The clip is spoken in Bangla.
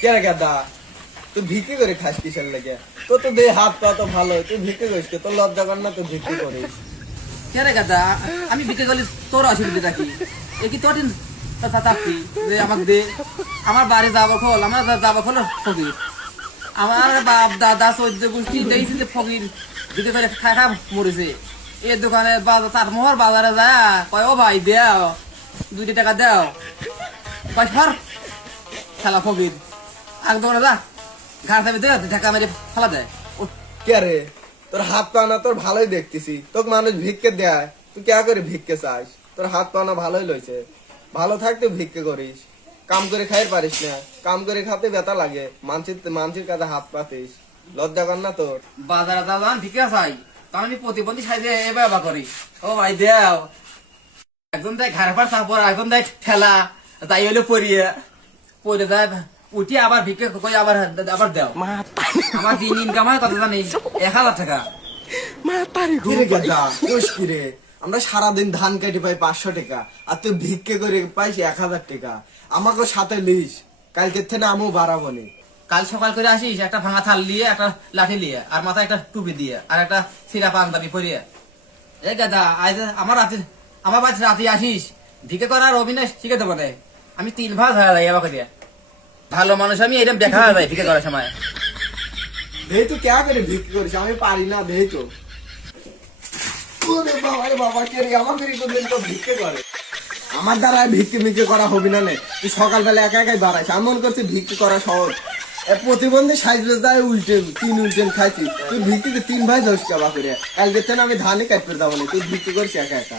কে রে গাদা, তুই ভিক্ষে করে খাস কিসের লেগে? তোর তো দেহ হাত পা তো ভালো, তুই ভিক্ষে করিস কে? তোর লজ্জা কর না? তুই ভিক্ষে করিস? কে রে গাদা, আমি বিক্রি করলে তোর অসুবিধা কি? এ কি তোর চাচ্ছি যে আমাকে দে? আমার বাড়ি যাবো খোল, আমার যাবো খোল ফকির। আমার বাপ দাদা চৌদ্দ গোষ্ঠী দেখছি যে ফকির বিক্রি করে খাই খা মরেছে। এই দোকানে বাজার চারমোহর বাজারে যায় কয় ও ভাই দেও 2 টাকা দেও, কয় সর খেলা ফকির। আগ দোকানে যা ঘাট চাবি দে, ঢাকা মেরে ফেলা দেয়। কে রে, তোর হাত পা না তোর ভালোই দেখতেছি, তোকে মানুষ ভিক্ষে দেয়, তুই কে করে ভিক্ষে চাস? তোর হাত পা না ভালোই লইছে, ভালো থাকতে ভিক্ষে করিস, কাম করে খাইতে পারিস না, কাম করে খাতে ব্যথা লাগে, মানসির কাছে হাত পাতিস, লজ্জা কর না তোর? বাজারে যান ঠিক আছে, তখন আমি প্রতিবন্ধী সাইজে এ ব্যবহার করি। ও ভাই দেও, একজন দেয় ঘাড় পার চাপড়, একজন দেয় ঠেলা, তাই হইলে পড়িয়ে পড়ে যায় উঠি আবার ভিক্ষে কই আবার আবার দেও। আমার দিন ইনকাম হয় কত জানিস? 1000 টাকা। কি রে গাদা, দোষ কি রে? আমরা সারাদিন ধান কাটি পাই 500 টাকা, আর তুই ভিক্ষে করে পাইস 1000 টাকা। আমাকে সাথে লিস, কালকে থেকে আমিও বাড়াবো নি। কাল সকাল করে আসিস একটা ভাঙা থাল নিয়ে, একটা লাঠি নিয়ে, আর মাথায় একটা টুপি দিয়ে, আর একটা সিরা পাঞ্জাবি পরিয়ে। এই গাদা আজ আমার রাতে, আমার বাড়িতে রাতে আসিস, ভিক্ষে করার অভিনয় শিখে দেবো না। আমি 3 ভাগ হয়ে যাই আমাকে দিয়ে। ভালো মানুষ আমি এরকম দেখা হয়ে যায় ভিক্ষে করার সময়। দেই তুই কে করে ভিক্ষে করিস? আমি পারি না, দেই তো। ওরে বাবা রে বাবা, কে রে আমাকে কোনদিন তো ভিক্ষে করে? আমার দ্বারা ভিক্ষে মিক্ষে করা হবে না নে। তুই সকালবেলা একা একাই বাড়াইস, আমি মনে করছি ভিক্ষে করা সহজ। প্রতিবন্ধী সাইজ দেয় উল্টেন 3 উল্টেন খাইছি, তুই ভিক্ষে 3 ভাই ধরছি কাবা করে। কালকে থেকে আমি ধানে কাটতে যাবো না, তুই ভিক্ষে করছিস একা একা।